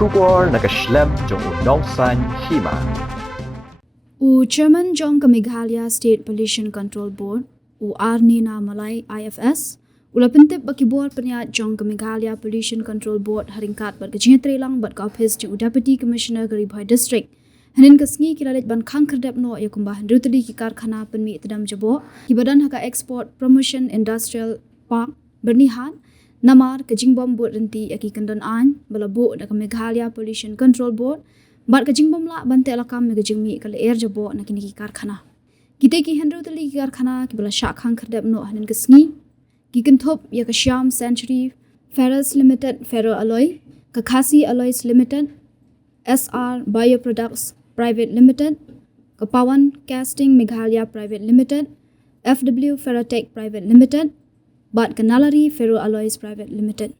Shubor nakaslem jong unongsan Hima. Chairman Jong Meghalaya State Pollution Control Board, Arnina Malay IFS, Ulapintip Bakibor Panyat Jong Meghalaya Pollution Control Board Ryngkat Bargajinatrelang Barkoffice to Deputy Commissioner Garibhai District. Hanin kasngi kilalit ban khang kerdep no yakumbah rutli ki Karkhana penmi tedam jabo ki badan haka export promotion industrial park Byrnihat namar kajingbom board renti yaki Kyndon an balabu dak Meghalaya Pollution Control Board bat kajingbom la bante alakam me kajingmi kal air jabo nakini ki Karkhana kite ki rutli ki Karkhana ki bala Shah khang kerdep no hanin kasngi ki kentop yak Sham Century Ferrous Limited Ferro Alloy Kakasi Alloys Limited SR Bioproducts Private Limited, Kapawan Casting Meghalaya Private Limited, FW Ferrotech Private Limited, Bat Kanalari Ferro Alloys Private Limited.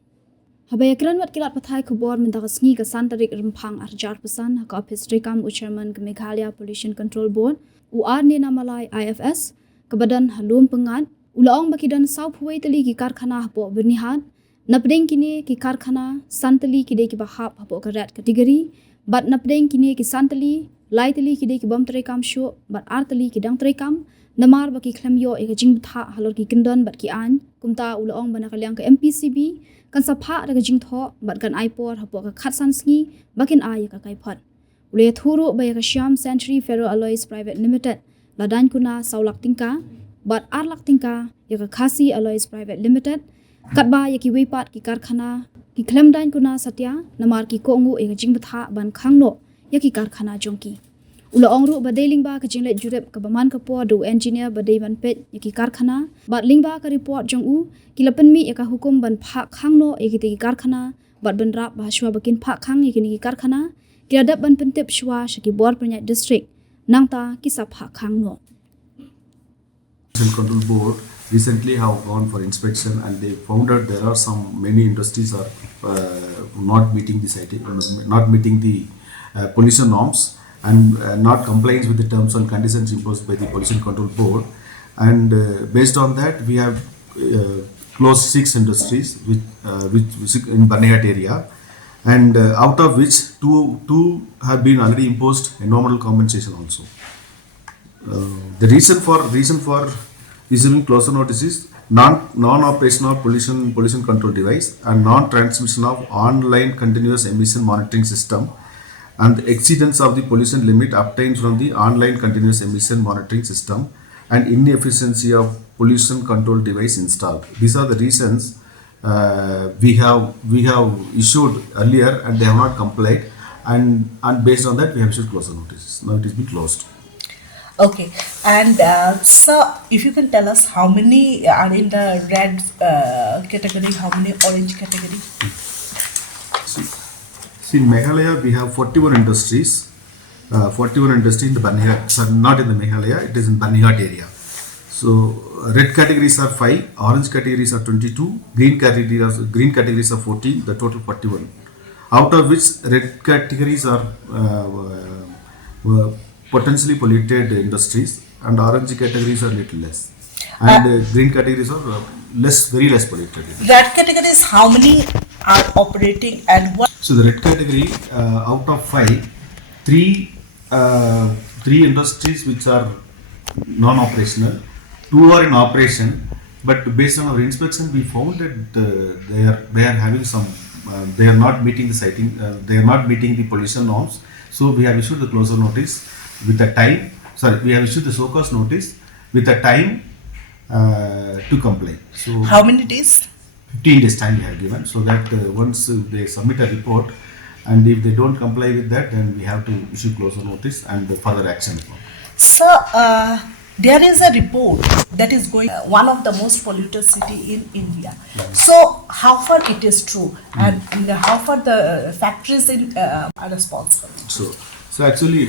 Habayakran wat kilat pathai kubor mendagasngi ka santarik rempang arjar pesan haka office rekam Chairman ke Meghalaya Pollution Control Board, Arnina Malay IFS, kebadan halum pengat, ulaong bakidan Southway tali ki Karkhana hapo Byrnihat, napdeng kini ki Karkhana santali kide ki bahap hapo karat kategori, bat napdeng kini ki santali lai tali kide ki bom terekam show bat artali ki dang terekam namar baki klem yo e jing tha halor ki Kyndon bat ki an kumta ulaong bana kalyang ka MPCB kan sapha ra jing tho bat kan ipor hapo ka khatsan sngi bakin ay ka kai phot ule thuru ba ka Sham Century Ferro Alloys Private Limited la Daiñ Kuna saulak tingka bat arlak tingka ya ka Khasi Alloys Private Limited katba ya ki weipat ki Karkhana ki klem Daiñ Kuna satya namar ki kongu e jing tha ban khangno ya ki Karkhana jongki ula ongru badeling ba ka jinglet jurep ka baman ka po do engineer badai ban pet ya ki Karkhana bat ling ba ka report jong u ki lapen mi ya ka hukum ban pha khangno e ki Karkhana bat ban rap ba shwa bakin pha khang ya ki Karkhana ki adap ban pentip shwa shaki bor Byrnihat district nangta ki sa pha khangno. Pollution Control Board recently have gone for inspection and they found that there are many industries are not meeting the pollution norms and not compliance with the terms and conditions imposed by the Pollution Control Board, and based on that we have closed 6 industries which in Byrnihat area, and out of which two have been already imposed environmental compensation also. The reason for receiving closure notice is non-operational pollution control device and non-transmission of online continuous emission monitoring system and the exceedance of the pollution limit obtained from the online continuous emission monitoring system and inefficiency of pollution control device installed. These are the reasons we have issued earlier and they have not complied, and based on that we have issued closure notices. Now it is being closed. Okay, and sir, if you can tell us how many are in the red category, how many orange category? See, in Meghalaya we have 41 industries. 41 industries in the Byrnihat, sorry, not in the Meghalaya, it is in Byrnihat area. So red categories are 5, orange categories are 22, green categories are 14, the total 41. Out of which red categories are potentially polluted industries and orange categories are little less, and green categories are very less polluted. Red categories, how many are operating and what? So the red category, out of 5, 3 industries which are non-operational, 2 are in operation, but based on our inspection we found that they are having some they are not meeting the siting, they are not meeting the pollution norms. So we have issued the closure notice with a time. We have issued the show cause notice with a time to comply. So how many days? 15 days time we have given, so that once they submit a report and if they don't comply with that, then we have to issue closure notice and further action. Sir, there is a report that is going one of the most polluted city in India. So how far it is true and how far the factories are responsible? So actually,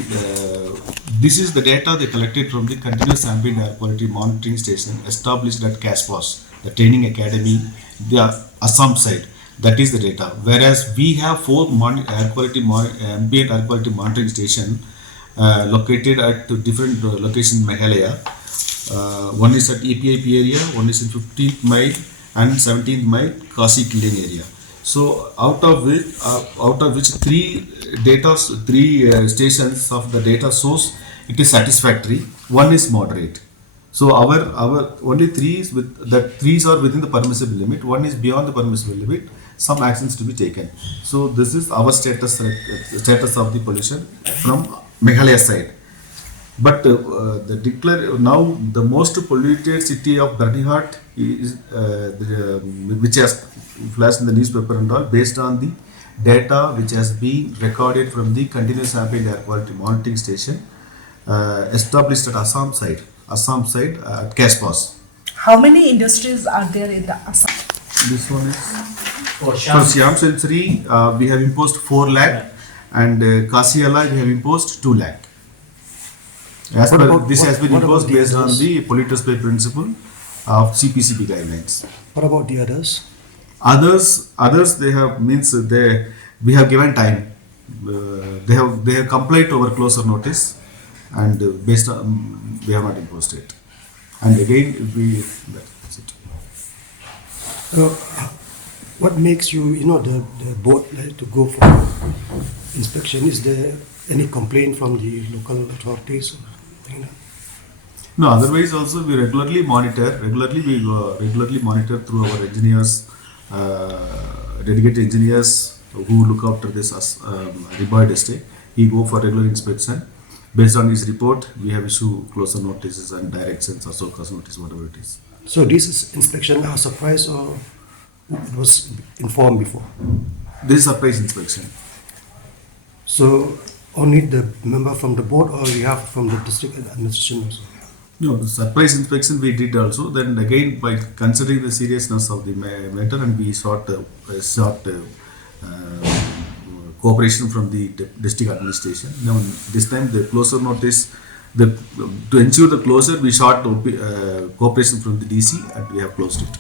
this is the data they collected from the Continuous Ambient Air Quality Monitoring Station established at CASPOS, the Training Academy, the Assam side. That is the data. Whereas we have 4 ambient air quality monitoring station located at different locations in Meghalaya. One is at EPIP area, one is in 15th mile and 17th mile Kasi Kyndon area. So out of which three stations of the data source, it is satisfactory. One is moderate. So our only threes are within the permissible limit. One is beyond the permissible limit. Some actions to be taken. So this is our status of the pollution from Meghalaya side. But now the most polluted city of Byrnihat is which has flashed in the newspaper and all, based on the data which has been recorded from the continuous ambient air quality monitoring station established at Assam side at Caspas. How many industries are there in the Assam? This one is for Siam Sensory. We have imposed 4 lakh, and Kasiala we have imposed 2 lakh. As per this has been imposed based on the polluters pay principle of CPCB guidelines. What about the others? Others they have we have given time. They have complied to our closer notice, and based on we have not imposed it. And again that's it. What makes you the board to go for inspection? Is there any complaint from the local authorities? No, otherwise also we regularly monitor through our engineers, dedicated engineers who look after this Riboy district. He go for regular inspection. Based on his report, we have issue closer notices and directions or SOCAS notice, whatever it is. So this inspection are surprise or it was informed before? This is surprise inspection. So only the member from the board, or we have from the district administration also? No, the surprise inspection we did also. Then again, by considering the seriousness of the matter, and we sought cooperation from the district administration. Now this time the closure notice, to ensure the closure, we sought cooperation from the DC, and we have closed it.